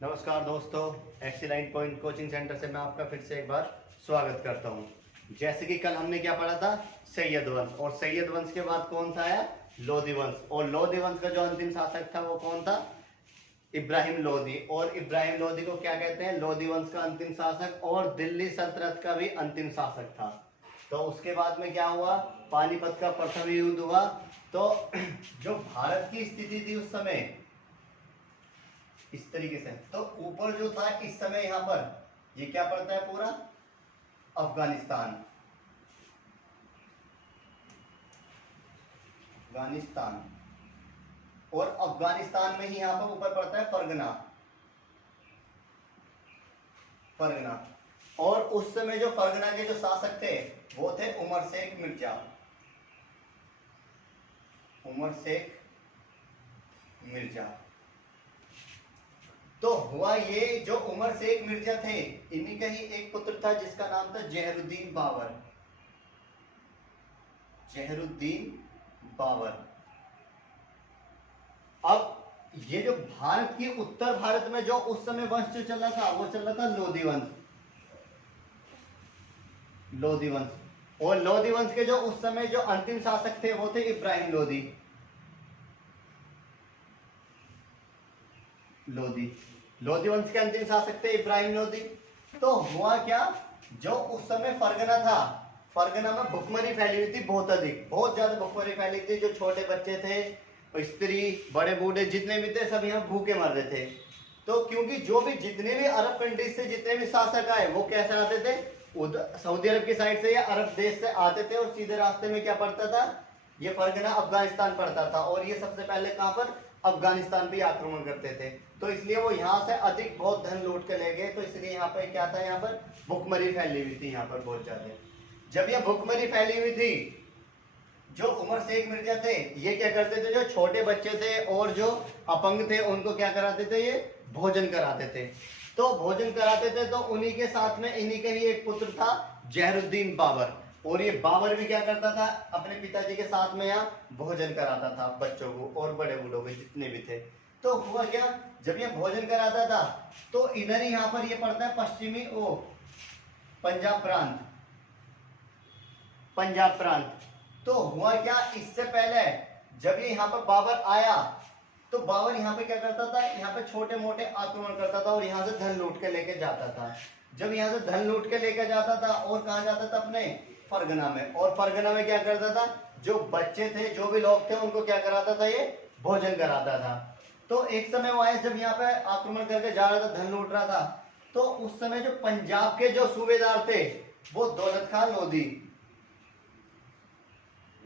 नमस्कार दोस्तों, एक्सीलाइन point coaching centre से मैं आपका फिर से एक बार स्वागत करता हूं। जैसे कि कल हमने क्या पढ़ा था, सैयद वंश, और सैयद वंश के बाद कौन सा आया, लोधी वंश। और लोधी वंश का जो अंतिम शासक था वो कौन था, इब्राहिम लोधी। और इब्राहिम लोधी को क्या कहते हैं, लोधी वंश का अंतिम शासक और दिल्ली सल्तनत का भी अंतिम शासक था। तो उसके बाद में क्या हुआ, पानीपत का प्रथम युद्ध हुआ। तो जो भारत की स्थिति थी उस समय इस तरीके से, तो ऊपर जो था इस समय यहां पर ये क्या पड़ता है, पूरा अफगानिस्तान। अफगानिस्तान और अफगानिस्तान में ही यहां पर ऊपर पड़ता है फरगना। फरगना। और उस समय जो फरगना के जो शासक थे वो थे उमर शेख मिर्जा। उमर शेख मिर्जा। तो हुआ ये, जो उमर शेख मिर्जा थे इन्हीं का ही एक पुत्र था जिसका नाम था जहरुद्दीन बाबर। जहरुद्दीन बाबर। अब ये जो भारत की उत्तर भारत में जो उस समय वंश जो चल रहा था वो चल रहा था लोधी वंश। लोधी वंश। और लोधी वंश के जो उस समय जो अंतिम शासक थे वो थे इब्राहिम लोधी। लोधी। लोधी वंश के अंतिम शासक थे इब्राहिम लोधी। तो हुआ क्या, जो उस समय फरगना था, फरगना में भुखमरी फैली हुई थी बहुत अधिक, बहुत ज्यादा भुखमरी फैली थी। जो छोटे बच्चे थे, स्त्री, बड़े बूढ़े जितने भी थे सब यहाँ भूखे मर रहे थे। तो क्योंकि जो भी जितने भी अरब कंट्रीज से जितने भी शासक आए वो कैसे आते थे, सऊदी अरब की साइड से या अरब देश से आते थे, और सीधे रास्ते में क्या पड़ता था, ये फरगना अफगानिस्तान पड़ता था। और ये सबसे पहले कहां पर, अफगानिस्तान पे आक्रमण करते थे। तो इसलिए वो यहाँ से अधिक बहुत धन लूट के ले गए। तो इसलिए यहाँ पर क्या था, यहाँ पर भुखमरी फैली हुई थी यहाँ पर बहुत ज्यादा। जब ये भुखमरी फैली हुई थी, जो उमर शेख मिर्जा थे ये क्या करते थे, जो छोटे बच्चे थे और जो अपंग थे उनको क्या कराते थे, ये भोजन कराते थे। तो भोजन कराते थे, तो उन्हीं के साथ में इन्हीं का ही एक पुत्र था जहरुद्दीन बाबर। और ये बाबर भी क्या करता था, अपने पिताजी के साथ में यहाँ भोजन कराता था बच्चों को और बड़े बूढ़ों को जितने भी थे। तो हुआ क्या, जब ये भोजन कराता था तो इधर ही यहाँ पर ये पड़ता है पश्चिमी ओ पंजाब प्रांत। पंजाब प्रांत। तो हुआ क्या, इससे पहले जब ये यहाँ पर बाबर आया तो बाबर यहाँ पे क्या करता था, यहाँ पे छोटे मोटे आक्रमण करता था और यहाँ से धन लूट के लेके जाता था। जब यहाँ से धन लूट के लेकर जाता था और कहा जाता था, अपने फरगना में। और फरगना में क्या करता था, जो बच्चे थे जो भी लोग थे उनको क्या कराता था, ये भोजन कराता था। तो एक समय वो आया जब यहाँ पे आक्रमण करके जा रहा था, धन लूट रहा था। तो उस समय जो पंजाब के जो सूबेदार थे वो दौलत खां लोधी।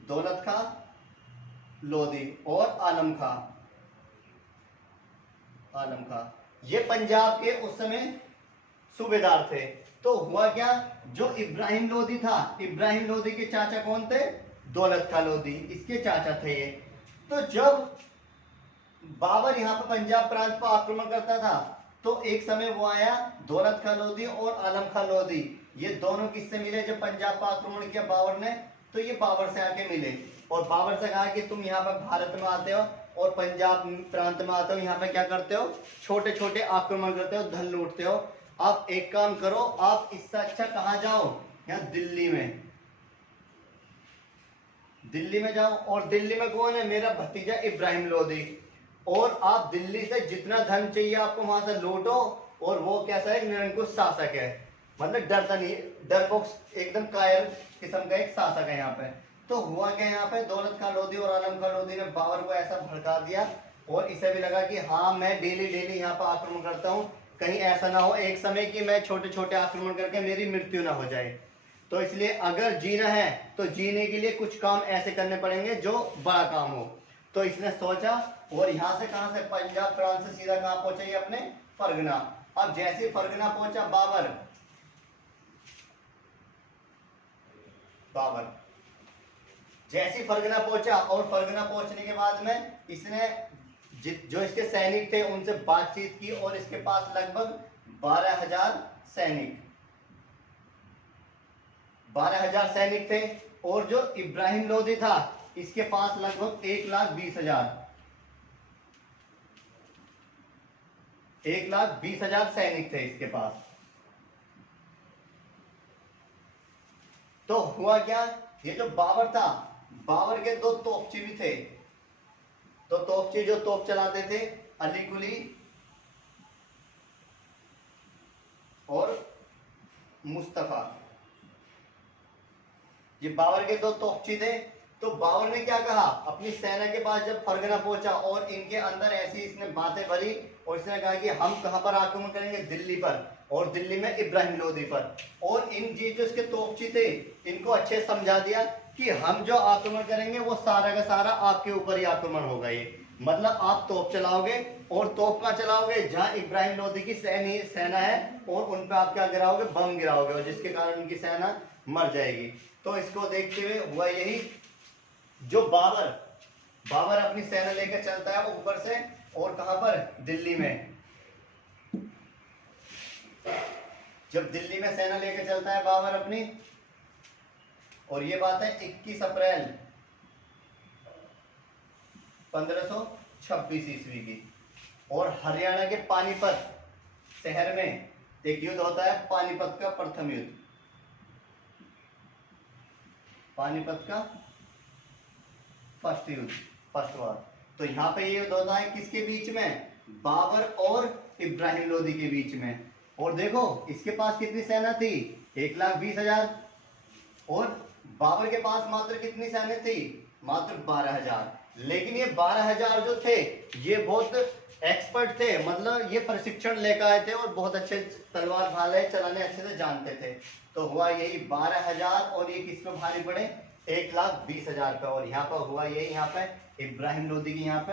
दौलत खां लोधी और आलम खां। आलम खां, ये पंजाब के उस समय सूबेदार थे। तो हुआ क्या, जो इब्राहिम लोधी था, इब्राहिम लोधी के चाचा कौन थे, दौलत खां लोधी, इसके चाचा थे ये। तो जब बाबर यहाँ पर पंजाब प्रांत पर आक्रमण करता था तो एक समय वो आया, दौलत खां लोधी और आलम खां लोधी, ये दोनों किससे मिले जब पंजाब पर आक्रमण किया बाबर ने, तो ये बाबर से आके मिले। और बाबर से कहा कि तुम यहाँ पर भारत में आते हो और पंजाब प्रांत में आते हो, यहाँ पे क्या करते हो, छोटे छोटे आक्रमण करते हो, धन लूटते हो। आप एक काम करो, आप इससे अच्छा कहाँ जाओ, यहाँ दिल्ली में। दिल्ली में जाओ, और दिल्ली में कौन है, मेरा भतीजा इब्राहिम लोधी। और आप दिल्ली से जितना धन चाहिए आपको वहां से लूटो। और वो कैसा है, निरंकुश शासक है, मतलब डरता नहीं, डरपोक एकदम कायर किस्म का एक शासक है यहाँ पे। तो हुआ क्या, यहाँ पे दौलत खां लोधी और आलम खां लोधी ने बाबर को ऐसा भड़का दिया, और इसे भी लगा कि हाँ मैं डेली डेली यहाँ पर आक्रमण करता हूँ, कहीं ऐसा ना हो एक समय कि मैं छोटे छोटे आक्रमण करके मेरी मृत्यु ना हो जाए। तो इसलिए अगर जीना है तो जीने के लिए कुछ काम ऐसे करने पड़ेंगे जो बड़ा काम हो। तो इसने सोचा, और यहाँ से कहां से, पंजाब प्रांत से सीधा कहां पहुंचे ये, अपने फरगना। अब जैसे फरगना पहुंचा बाबर, बाबर जैसे फरगना पहुंचा, और फरगना पहुंचने के बाद में इसने जो इसके सैनिक थे उनसे बातचीत की, और इसके पास लगभग 12,000 सैनिक, 12,000 सैनिक थे। और जो इब्राहिम लोधी था इसके पास लगभग 1,20,000। 1,20,000 सैनिक थे इसके पास। तो हुआ क्या, ये जो बाबर था, बाबर के 2 तोपची भी थे। तो तोपची जो तोप चलाते थे, अली कुली और मुस्तफा, ये बाबर के 2 तोपची थे। तो बाबर ने क्या कहा, अपनी सेना के पास जब फरगना पहुंचा और इनके अंदर ऐसी इसने बातें भरी और इसने कहा कि हम कहां पर आक्रमण करेंगे, दिल्ली पर, और दिल्ली में इब्राहिम लोदी पर। और इन जी जो इसके तोपची थे, इनको अच्छे समझा दिया कि हम जो आक्रमण करेंगे वो सारा का सारा आपके ऊपर ही आक्रमण होगा। ये मतलब आप तोप चलाओगे, और तोप कहाँ चलाओगे, जहां इब्राहिम लोदी की सेना है, और उन पर आप क्या गिराओगे, बम गिराओगे, और जिसके कारण उनकी सेना मर जाएगी। तो इसको देखते हुए हुआ यही, जो बाबर अपनी सेना लेकर चलता है ऊपर से, और कहां पर, दिल्ली में। जब दिल्ली में सेना लेकर चलता है बाबर अपनी, और ये बात है 21 अप्रैल 1526 ईस्वी की। और हरियाणा के पानीपत शहर में एक युद्ध होता है, पानीपत का प्रथम युद्ध, पानीपत का फर्स्ट युद्ध, फर्स्ट वॉर। तो यहाँ पे ये युद्ध होता है किसके बीच में, बाबर और इब्राहिम लोदी के बीच में। और देखो इसके पास कितनी सेना थी, 1,20,000, और बाबर के पास मात्र कितनी सेना थी, मात्र 12,000। लेकिन ये 12,000 जो थे, ये बहुत एक्सपर्ट थे, मतलब ये प्रशिक्षण लेकर आए थे और बहुत अच्छे तलवार भाले चलाने अच्छे से जानते थे। तो हुआ यही 12,000, और ये किस पे भारी पड़े, 1,20,000 पे। और यहाँ पर हुआ यही, यहाँ पे इब्राहिम लोदी की यहाँ पे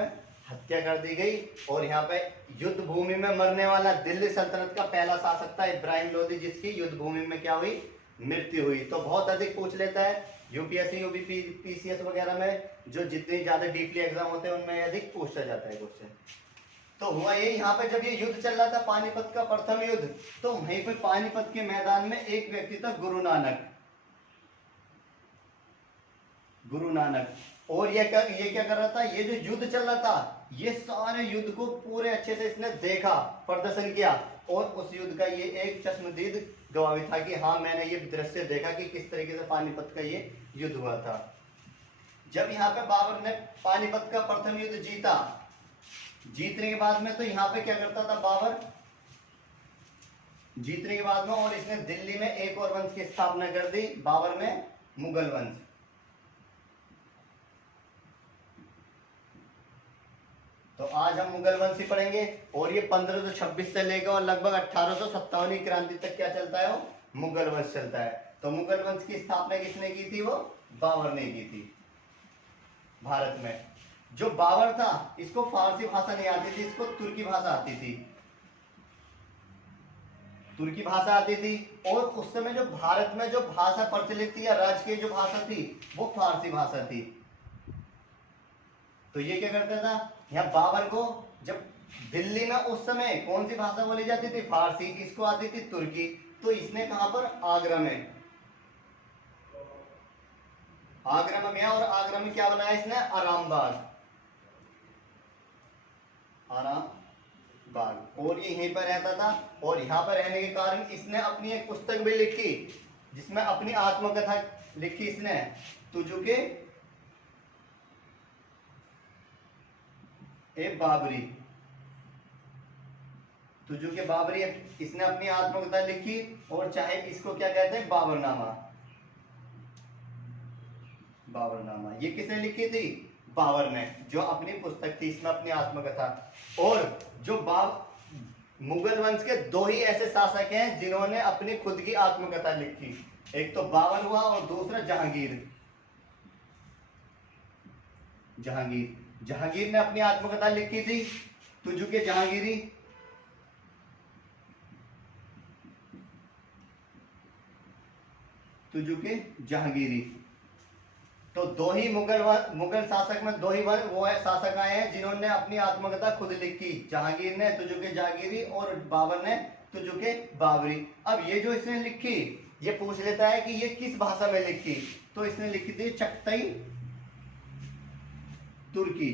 हत्या कर दी गई। और यहाँ पे युद्ध भूमि में मरने वाला दिल्ली सल्तनत का पहला शासक था इब्राहिम लोदी, जिसकी युद्ध भूमि में क्या हुई, मृत्यु हुई। तो बहुत अधिक पूछ लेता है यूपीएससी, यूपी, पीसीएस वगैरह में, जो जितने ज्यादा डीपली एग्जाम होते हैं उनमें अधिक पूछा जाता है क्वेश्चन। तो हुआ ये, यहाँ पे जब ये युद्ध चल रहा था, पानीपत का प्रथम युद्ध, तो वहीं पे पानीपत के मैदान में एक व्यक्ति था, गुरु नानक। और ये क्या कर रहा था, ये जो युद्ध चल रहा था, ये सारे युद्ध को पूरे अच्छे से इसने देखा, प्रदर्शन किया, और उस युद्ध का ये एक चश्मदीद गवाही था कि हाँ मैंने ये दृश्य देखा कि किस तरीके से पानीपत का ये युद्ध हुआ था। जब यहाँ पे बाबर ने पानीपत का प्रथम युद्ध जीता, जीतने के बाद में तो यहाँ पे क्या करता था बाबर, जीतने के बाद में, और इसने दिल्ली में एक और वंश की स्थापना कर दी, बाबर ने, मुगल वंश। तो आज हम मुगल वंश ही पढ़ेंगे। और ये 1526 से लेकर और लगभग 1857 की क्रांति तक क्या चलता है, वो मुगल वंश चलता है। तो मुगल वंश की स्थापना किसने की थी, वो बाबर ने की थी भारत में। जो बाबर था, इसको फारसी भाषा नहीं आती थी, इसको तुर्की भाषा आती थी, तुर्की भाषा आती थी। और उस समय जो भारत में जो भाषा प्रचलित थी या राजकीय जो भाषा थी, वो फारसी भाषा थी। तो ये क्या करता था, यहाँ बाबर को जब दिल्ली में उस समय कौन सी भाषा बोली जाती थी, फारसी, इसको आती थी तुर्की। तो इसने कहां पर, आगरा में, आगरा में गया, और आगरा में क्या बनाया इसने, आरामबाग, आरामबाग। और ये यहीं पर रहता था, और यहाँ पर रहने के कारण इसने अपनी एक पुस्तक भी लिखी, जिसमें अपनी आत्मकथा लिखी इसने, तुजुके ए बाबरी, तुजुके बाबरी, इसने अपनी आत्मकथा लिखी, और चाहे इसको क्या कहते हैं, बाबरनामा। बाबरनामा ये किसने लिखी थी, बाबर ने, जो अपनी पुस्तक थी, इसमें अपनी आत्मकथा। और जो मुगल वंश के 2 ही ऐसे शासक हैं जिन्होंने अपनी खुद की आत्मकथा लिखी, एक तो बाबर हुआ और दूसरा जहांगीर। जहांगीर ने अपनी आत्मकथा लिखी थी, तुजुके जहांगीरी। तुजुके जहांगीरी। तो 2 ही मुगल शासक में 2 ही वो है शासक आए हैं जिन्होंने अपनी आत्मकथा खुद लिखी, जहांगीर ने तुजुके जहांगीरी और बाबर ने तुजुके बाबरी। अब ये जो इसने लिखी, ये पूछ लेता है कि ये किस भाषा में लिखी, तो इसने लिखी थी चगताई तुर्की,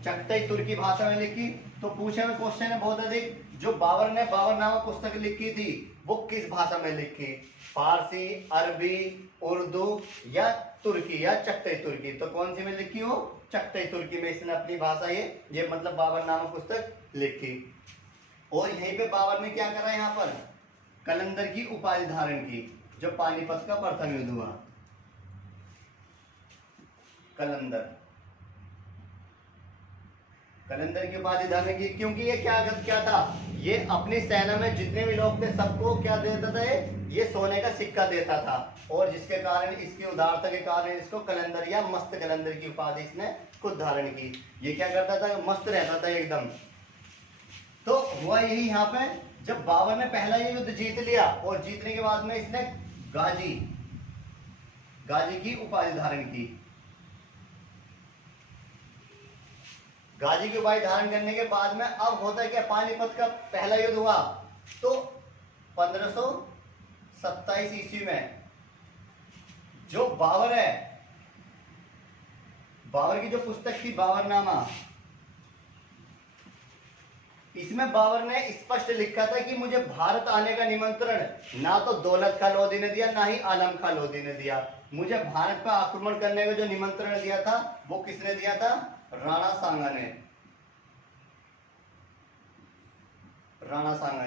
चगताई तुर्की भाषा में लिखी। तो पूछे हुए क्वेश्चन है बहुत अधिक, जो बाबर ने बाबर नामक पुस्तक लिखी थी वो किस भाषा में लिखी, फारसी, अरबी, उर्दू या तुर्की या चगताई तुर्की। तो कौन सी में लिखी हो, चगताई तुर्की में इसने अपनी भाषा ये मतलब बाबर नामक पुस्तक लिखी। और यहीं पे बाबर ने क्या करा, यहाँ पर कलंदर की उपाधि धारण की, जो पानीपत का प्रथम युद्ध हुआ। कलंदर की उपाधि धारण की, क्योंकि ये क्या था, ये अपनी सेना में जितने भी लोग थे सबको क्या देता था, ये सोने का सिक्का देता था। और जिसके कारण, इसकी उदारता के कारण इसको कलंदर या मस्त कलंदर की उपाधि इसने खुद धारण की। ये क्या करता था, मस्त रहता था एकदम। तो हुआ यही यहाँ पे, जब बाबर ने पहला ये युद्ध जीत लिया और जीतने के बाद में इसने गाजी की उपाधि धारण की। गाजी की उपाधि धारण करने के बाद में अब होता है क्या, पानीपत का पहला युद्ध हुआ। तो 1527 ईस्वी में जो बाबर है, बाबर की जो पुस्तक थी बाबरनामा, इसमें बाबर ने स्पष्ट लिखा था कि मुझे भारत आने का निमंत्रण ना तो दौलत खां लोधी ने दिया, ना ही आलम खां लोधी ने दिया। मुझे भारत पर आक्रमण करने का जो निमंत्रण दिया था वो किसने दिया था, राणा सांगा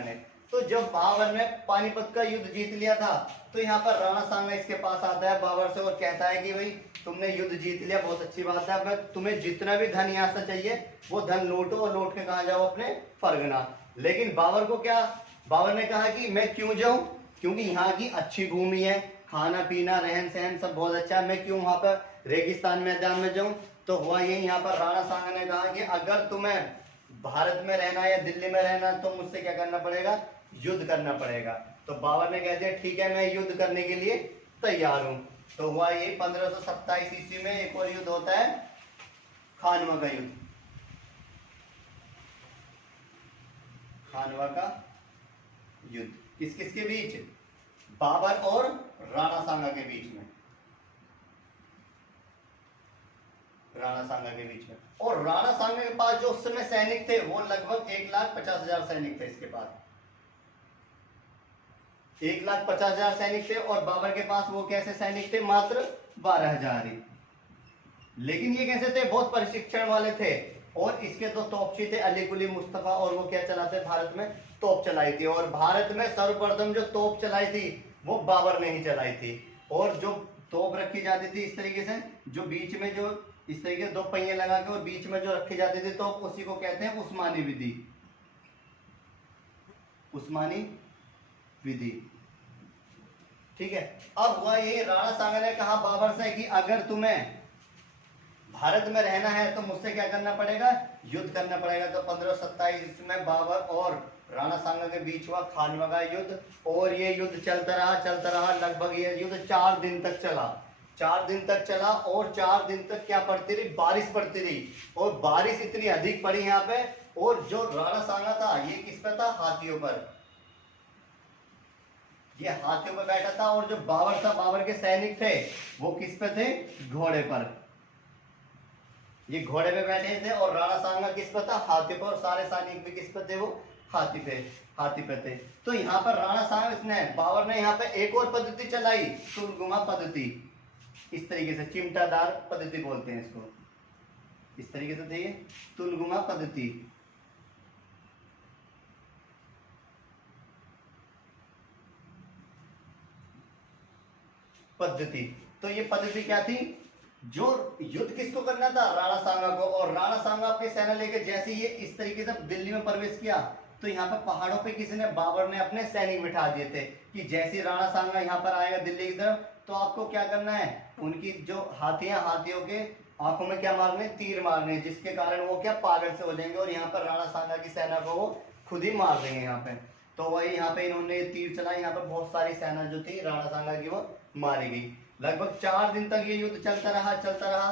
ने। तो जब बाबर ने पानीपत का युद्ध जीत लिया था, तो यहाँ पर राणा सांगा इसके पास आता है बाबर से और कहता है कि भाई तुमने युद्ध जीत लिया, बहुत अच्छी बात है, अब तुम्हें जितना भी धन यहाँ से चाहिए वो धन लूटो और लौट के कहाँ जाओ, अपने फरगना। लेकिन बाबर को क्या, बाबर ने कहा कि मैं क्यों जाऊं, क्योंकि यहाँ की अच्छी भूमि है, खाना पीना रहन सहन सब बहुत अच्छा है, मैं क्यों वहां पर रेगिस्तान मैदान में जाऊं। तो हुआ ये, यहाँ पर राणा सांगा ने कहा कि अगर तुम्हें भारत में रहना या दिल्ली में रहना तो मुझसे क्या करना पड़ेगा, युद्ध करना पड़ेगा। तो बाबर ने कह दिया ठीक है, मैं युद्ध करने के लिए तैयार हूं। तो हुआ ये 1527 ईस्वी में एक और युद्ध होता है, खानवा का युद्ध। खानवा का युद्ध किस किस के बीच, बाबर और राणा सांगा के बीच में, राणा सांगा के बीच में। और राणा सांगा के पास जो उस समय सैनिक थे वो लगभग 1,50,000 सैनिक थे, इसके पास 1,50,000 सैनिक थे। और बाबर के पास वो कैसे सैनिक थे, मात्र 12,000 ही। लेकिन ये कैसे थे, बहुत प्रशिक्षण वाले थे। और इसके दो तोपची थे, अली कुली मुस्तफा, और वो क्या चलाते, भारत में तोप चलाई थी। और भारत में सर्वप्रथम जो तोप चलाई थी वो बाबर ने ही चलाई थी। और जो तोप रखी जाती थी इस तरीके से, जो बीच में जो इस तरीके से दो पहिए लगा के और बीच में जो रखी जाती थी तोप, उसी को कहते हैं उस्मानी विधि। उस्मानी विधि, ठीक है। अब हुआ ये, राणा सांगा ने कहा बाबर से कि अगर तुम्हें भारत में रहना है तो मुझसे क्या करना पड़ेगा, युद्ध करना पड़ेगा। तो 1527 में बाबर और राणा सांगा के बीच हुआ खानवा का युद्ध। और ये युद्ध चलता रहा, लगभग ये युद्ध 4 दिन तक चला। 4 दिन तक चला और 4 दिन तक क्या पड़ती रही, बारिश पड़ती रही। और बारिश इतनी अधिक पड़ी यहाँ पे। और जो राणा सांगा था ये किस पे था, हाथियों पर, ये हाथियों पर बैठा था। और जो बाबर था, बाबर के सैनिक थे वो किस पे थे, घोड़े पर, ये घोड़े पे बैठे थे। और राणा सांगा किस पे था, हाथी पर। और सारे सैनिक भी किस पे थे, वो हाथी पे थे। तो यहाँ पर राणा सांगा, इसने बाबर ने यहाँ पे एक और पद्धति चलाई, तुलगुमा पद्धति। इस तरीके से चिमटादार पद्धति बोलते हैं इसको, इस तरीके से थे ये तुलगुमा पद्धति। तो ये पद्धति क्या थी, जो युद्ध किसको करना था, राणा सांगा को। और राणा सांगा अपनी सेना लेकर जैसे ये इस तरीके से दिल्ली में प्रवेश किया, तो यहाँ पर पहाड़ों पे किसी ने, बाबर ने अपने सैनिक बिठा दिए थे कि जैसे राणा सांगा यहाँ पर आएगा दिल्ली की तरफ, तो आपको क्या करना है, उनकी जो हाथियों के आंखों में क्या मारने, तीर मारने, जिसके कारण वो क्या पागल से हो जाएंगे और यहाँ पर राणा सांगा की सेना को वो खुद ही मार देंगे यहाँ पे। तो वही यहाँ पे इन्होंने तीर चलाए, यहाँ पे बहुत सारी सेना जो थी राणा सांगा की वो मारी गई। लगभग 4 दिन तक ये युद्ध चलता रहा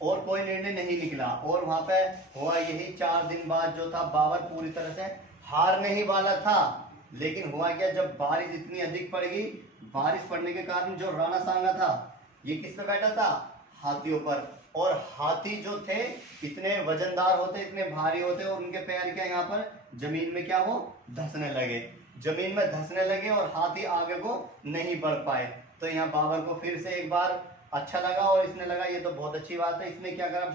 और कोई निर्णय नहीं निकला। और वहां पे हुआ यही, 4 दिन बाद जो था, बाबर पूरी तरह से हारने ही वाला था। लेकिन हुआ क्या, जब बारिश इतनी अधिक पड़ गई, बारिश पड़ने के कारण जो राणा सांगा था ये किस पे बैठा था, हाथियों पर। और हाथी जो थे इतने वजनदार होते, इतने भारी होते, और उनके पैर क्या यहाँ पर जमीन में क्या वो धंसने लगे, जमीन में धंसने लगे और हाथी आगे को नहीं बढ़ पाए। तो यहाँ बाबर को फिर से एक बार अच्छा लगा और इसने लगा ये तो बहुत अच्छी बात है। इसने क्या करा,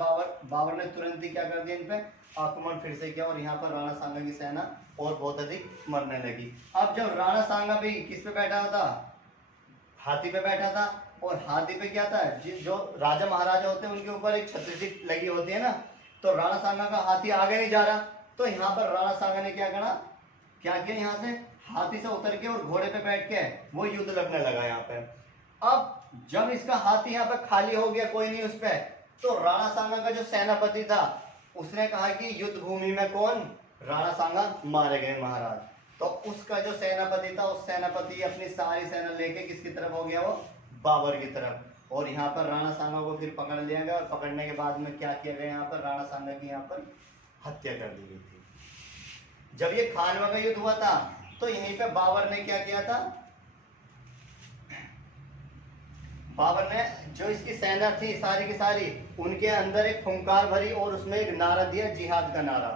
बाबर ने तुरंत ही क्या कर दिया, इन पे आक्रमण फिर से किया और यहाँ पर राणा सांगा की सेना और बहुत अधिक मरने लगी। अब जब राणा सांगा भी किस पे बैठा था, हाथी पे बैठा था, और हाथी पे क्या था, जो राजा महाराजा होते हैं उनके ऊपर एक छतरी सी लगी होती है ना, तो राणा सांगा का हाथी आगे नहीं जा रहा। तो यहाँ पर राणा सांगा ने क्या करा, क्या किया, यहाँ से हाथी से उतर के और घोड़े पे बैठ के वो युद्ध लड़ने लगा यहाँ पे। अब जब इसका हाथी यहाँ पे खाली हो गया, कोई नहीं उस पे, तो राणा सांगा का जो सेनापति था उसने कहा कि युद्ध भूमि में कौन, राणा सांगा मारे गए महाराज। तो उसका जो सेनापति था, उस सेनापति अपनी सारी सेना लेके किसकी तरफ हो गया, वो बाबर की तरफ। और यहाँ पर राणा सांगा को फिर पकड़ लिया गया, और पकड़ने के बाद में क्या किया गया, यहाँ पर राणा सांगा की यहाँ पर हत्या कर दी गई थी। जब ये खानवा का युद्ध हुआ था तो यहीं पे बाबर ने क्या किया था, बाबर ने जो इसकी सेना थी सारी की सारी, उनके अंदर एक फुंकार भरी और उसमें एक नारा दिया, जिहाद का नारा,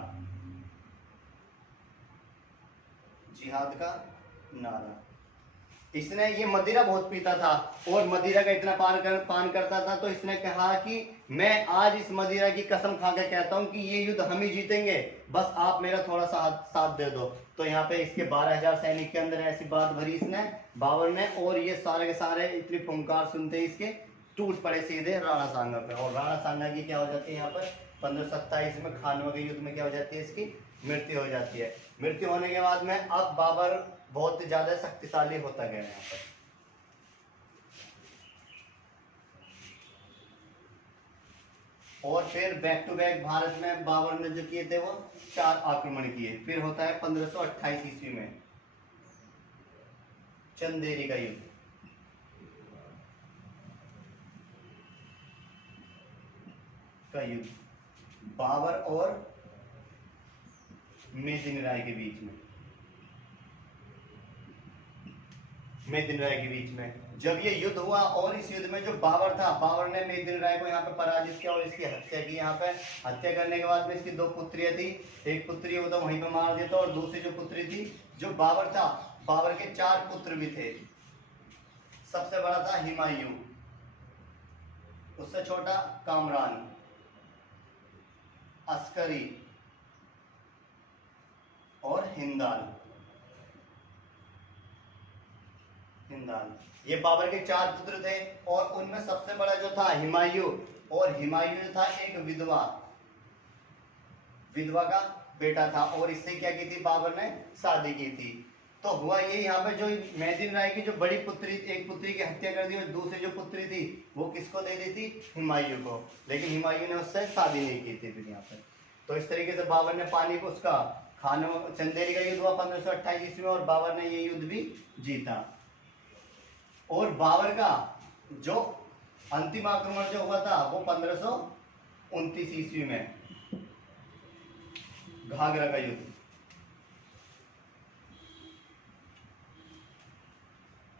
जिहाद का नारा। इसने, ये मदिरा बहुत पीता था और मदिरा का इतना पान करता था, तो इसने कहा कि मैं आज इस मदिरा की कसम खा के कहता हूं कि ये युद्ध हम ही जीतेंगे, बस आप मेरा थोड़ा सा साथ दे दो। तो यहाँ पे इसके 12,000 सैनिक के अंदर ऐसी बात भरी इसने, बाबर ने, और ये सारे के सारे इतनी फुंकार सुनते इसके टूट पड़े सीधे राणा सांगा पे। और राणा सांगा की क्या हो जाती है, यहाँ पर 1527 में खानवा के युद्ध में क्या हो जाती है, इसकी मृत्यु हो जाती है। मृत्यु होने के बाद में अब बाबर बहुत ज्यादा शक्तिशाली होता गया यहाँ पर। और फिर बैक टू बैक भारत में बाबर ने जो किए थे वो 4 आक्रमण किए। फिर होता है 1528 ईस्वी में चंदेरी का युद्ध। बाबर और मेदिनी राय के बीच में, जब ये युद्ध हुआ, और इस युद्ध में जो बाबर था, बाबर ने मेदिनी राय को यहाँ पे पराजित किया और इसकी हत्या की। यहाँ पे हत्या करने के बाद में इसकी 2 पुत्रियां थी, एक पुत्री वो तो वहीं पे मार दिया था, और दूसरी जो पुत्री थी, जो बाबर था, बाबर के 4 पुत्र भी थे। सबसे बड़ा था हुमायूं, उससे छोटा कामरान, अस्करी और हिंदाल। ये बाबर के 4 पुत्र थे, और उनमें सबसे बड़ा जो था हुमायूं, और हुमायूं जो था एक विधवा का बेटा था, और इससे क्या की थी, बाबर ने शादी की थी। तो हुआ ये, यहाँ पे जो मेदिनी राय की जो बड़ी पुत्री, एक पुत्री की हत्या कर दी, और दूसरी जो पुत्री थी वो किसको दे दी थी, हुमायूं को। लेकिन हुमायूं ने उससे शादी नहीं की थी फिर यहाँ पे। तो इस तरीके से बाबर ने पानी को उसका चंदेरी का युद्ध हुआ 1528 ईस्वी में, और बाबर ने ये युद्ध भी जीता। और बाबर का जो अंतिम आक्रमण जो हुआ था वो 1529 ईस्वी में, घाघरा का युद्ध।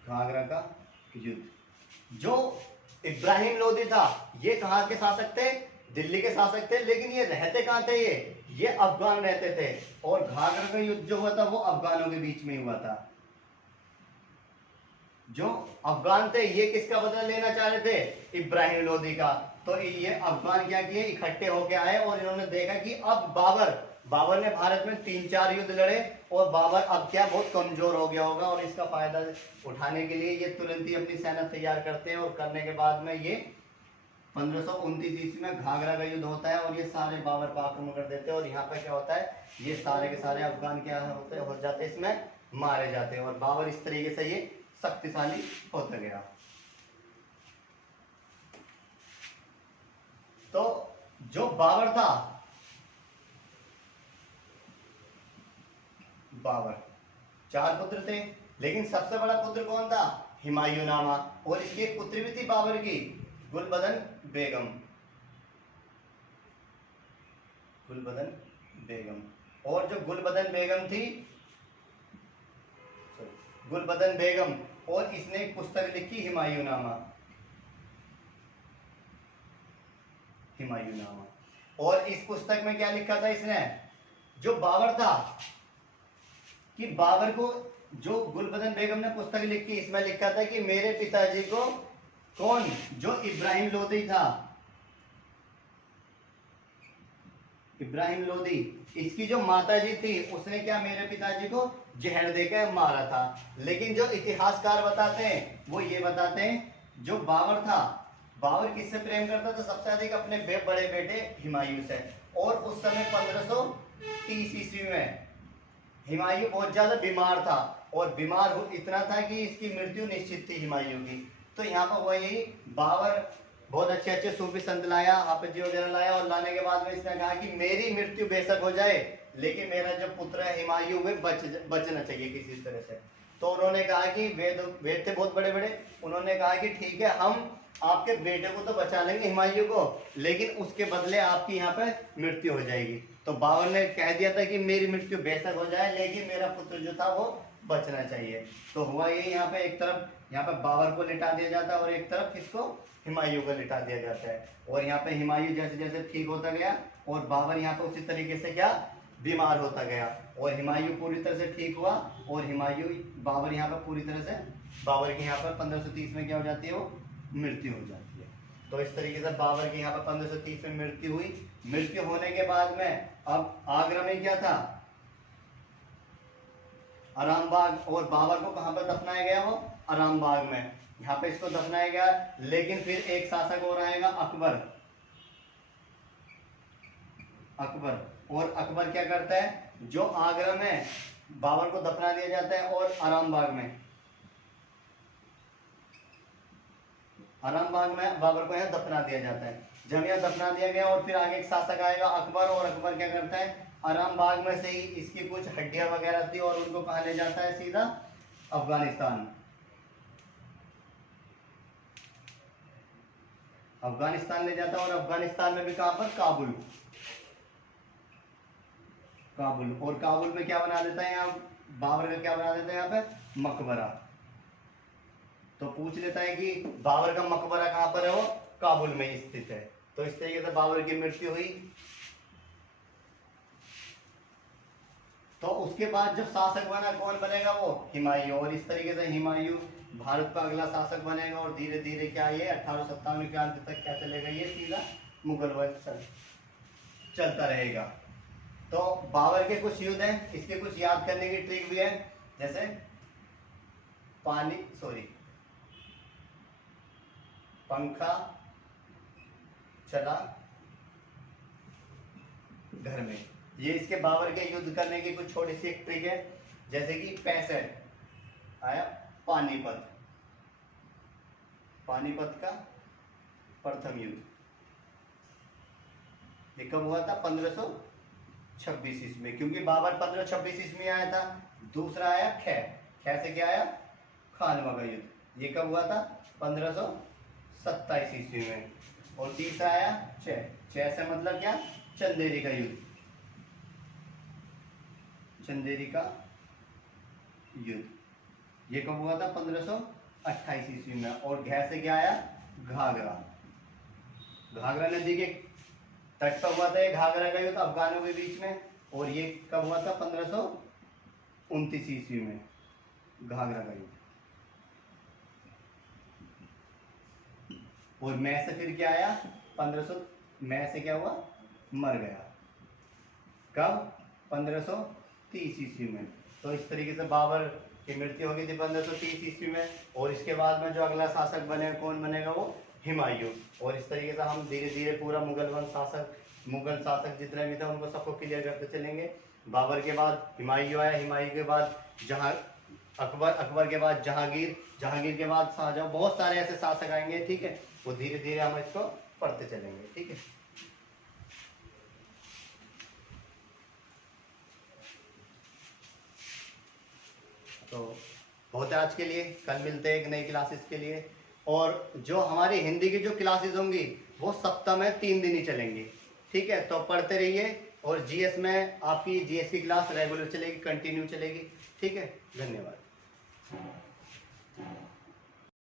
घाघरा का युद्ध, जो इब्राहिम लोदी था, ये कहाँ के शासक थे, दिल्ली के शासक थे, लेकिन ये रहते कहाँ थे, ये अफगान रहते थे। और घाघरा का युद्ध जो हुआ था वो अफगानों के बीच में हुआ था। जो अफगान थे ये किसका बदला लेना चाह रहे थे, इब्राहिम लोदी का। तो ये अफगान क्या किए, इकट्ठे होके आए, और इन्होंने देखा कि अब बाबर ने भारत में 3-4 युद्ध लड़े, और बाबर अब क्या बहुत कमजोर हो गया होगा, और इसका फायदा उठाने के लिए ये तुरंत ही अपनी सेना तैयार करते हैं। और करने के बाद में ये 1529 ईस्वी में घाघरा का युद्ध होता है, और ये सारे बाबर पर आक्रमण कर देते हैं। और यहाँ पे क्या होता है, ये सारे के सारे अफगान क्या होते हो जाते हैं, इसमें मारे जाते हैं, और बाबर इस तरीके से ये शक्तिशाली होता गया। तो जो बाबर था, बाबर 4 पुत्र थे, लेकिन सबसे बड़ा पुत्र कौन था, हुमायूं नामा। और इसकी एक पुत्री भी थी बाबर की, गुलबदन बेगम। और जो गुलबदन बेगम, और इसने एक पुस्तक लिखी हुमायूं नामा। हुमायूंनामा। और इस पुस्तक में क्या लिखा था इसने, जो बाबर था, कि बाबर को, जो गुलबदन बेगम ने पुस्तक लिखी, इसमें लिखा था कि मेरे पिताजी को, कौन, जो इब्राहिम लोदी था, इब्राहिम लोदी, इसकी जो माता जी थी उसने क्या, मेरे पिताजी को जहर देकर मारा था। लेकिन जो इतिहासकार बताते हैं वो ये बताते हैं, जो बाबर था, बाबर किससे प्रेम करता था सबसे अधिक, अपने बड़े बेटे हुमायूं से। और उस समय 1530 ईस्वी में हुमायूं बहुत ज्यादा बीमार था, और बीमार हो इतना था कि इसकी मृत्यु निश्चित थी हुमायूं की। तो यहाँ पर हुआ यही, बाबर बहुत अच्छे अच्छे सूफी संत लाया, हाफिज जी वगैरह लाया, और लाने के बाद में इसने कहा कि मेरी मृत्यु बेशक हो जाए, लेकिन मेरा जो पुत्र है हुमायूं वे बचना चाहिए किसी तरह से। तो उन्होंने कहा कि वेद थे बहुत बड़े बड़े, उन्होंने कहा कि ठीक है, हम आपके बेटे को तो बचा लेंगे हुमायूं को, लेकिन उसके बदले आपकी यहाँ पे मृत्यु हो जाएगी। तो बाबर ने कह दिया था कि मेरी मृत्यु बेशक हो जाए, लेकिन मेरा पुत्र जो था वो बचना चाहिए। तो हुआ ये, यहाँ पे एक तरफ यहाँ पे बाबर को लिटा दिया जाता है, और एक तरफ किसको, हुमायूं को लिटा दिया जाता है। और यहाँ पे हुमायूं जैसे जैसे ठीक होता गया, और बाबर यहाँ पे उसी तरीके से क्या, बीमार होता गया, और हुमायूं पूरी तरह से ठीक हुआ, और हुमायूं, बाबर यहाँ पे पूरी तरह से, बाबर की यहाँ पर 1530 में क्या हो जाती है, वो मृत्यु हो जाती है। तो इस तरीके से बाबर की यहाँ पर 1530 में मृत्यु हुई। मृत्यु होने के बाद में अब आगरा में क्या था, आरामबाग, और बाबर को कहां पर दफनाया गया, वो आरामबाग में, यहाँ पे इसको दफनाया गया। लेकिन फिर एक शासक और आएगा, अकबर। अकबर, और अकबर क्या करता है, जो आगरा में बाबर को दफना दिया जाता है, और आरामबाग में बाबर को यहाँ दफना दिया जाता है। जब यहाँ दफना दिया गया, और फिर आगे एक शासक आएगा अकबर, और अकबर क्या करता है, आरामबाग में से ही इसकी कुछ हड्डियां वगैरह थी, और उनको कहाँ ले जाता है, सीधा अफगानिस्तान। अफगानिस्तान ले जाता है, और अफगानिस्तान में भी कहां पर, काबुल। काबुल, और काबुल में क्या बना देता है, यहाँ बाबर का क्या बना देता है, यहाँ पे मकबरा। तो पूछ लेता है कि बाबर का मकबरा कहां पर है, वो काबुल में स्थित है। तो इस तरीके से बाबर की मृत्यु हुई। तो उसके बाद जब शासक बना, कौन बनेगा, वो हुमायूं। और इस तरीके से हुमायूं भारत का अगला शासक बनेगा, और धीरे धीरे क्या, ये 1857 के अंत तक क्या चलेगा, ये सीधा मुगल वंश चलता रहेगा। तो बाबर के कुछ युद्ध हैं, इसके कुछ याद करने की ट्रिक भी है, जैसे पंखा चला घर में, ये इसके बाबर के युद्ध करने की कुछ छोटी सी एक ट्रिक है। जैसे कि 65 आया पानीपत, पानीपत का प्रथम युद्ध, ये कब हुआ था, 1526 ईस्वी में, क्योंकि बाबर 1526 ईस्वी में आया था। दूसरा आया खे से क्या आया, खानवा का युद्ध, ये कब हुआ था, 1527 ईस्वी में। और तीसरा आया छह से मतलब क्या, चंदेरी का युद्ध, चंदेरी का युद्ध, ये कब हुआ था, 1528 ईस्वी में। और घै से क्या आया, घाघरा, घाघरा नदी के तट पर हुआ था ये घाघरा का युद्ध अफगानों के बीच में। और ये कब हुआ था, 1529 ईस्वी में, घाघरा का युद्ध। और मैं से फिर क्या आया, 1500, मैं से क्या हुआ, मर गया, कब, 1530 ईस्वी में। तो इस तरीके से बाबर की मृत्यु हो गई थी 1530 ईस्वी में। और इसके बाद में जो अगला शासक बने, कौन बनेगा, वो हुमायूं। और इस तरीके से हम धीरे धीरे पूरा मुगल शासक जितने भी थे उनको सबको क्लियर करते चलेंगे। बाबर के बाद हुमायूं आया, हुमायूं के बाद अकबर, अकबर के बाद जहांगीर, जहांगीर के बाद शाहजहां, बहुत सारे ऐसे शासक आएंगे, ठीक है। वो धीरे धीरे हम इसको पढ़ते चलेंगे, ठीक है। तो बहुत है आज के लिए, कल मिलते हैं एक नई क्लासेस के लिए। और जो हमारी हिंदी की जो क्लासेस होंगी वो सप्ताह में 3 दिन ही चलेंगी, ठीक है। तो पढ़ते रहिए। और जीएस में आपकी जीएस की क्लास रेगुलर चलेगी, कंटिन्यू चलेगी, ठीक है। धन्यवाद।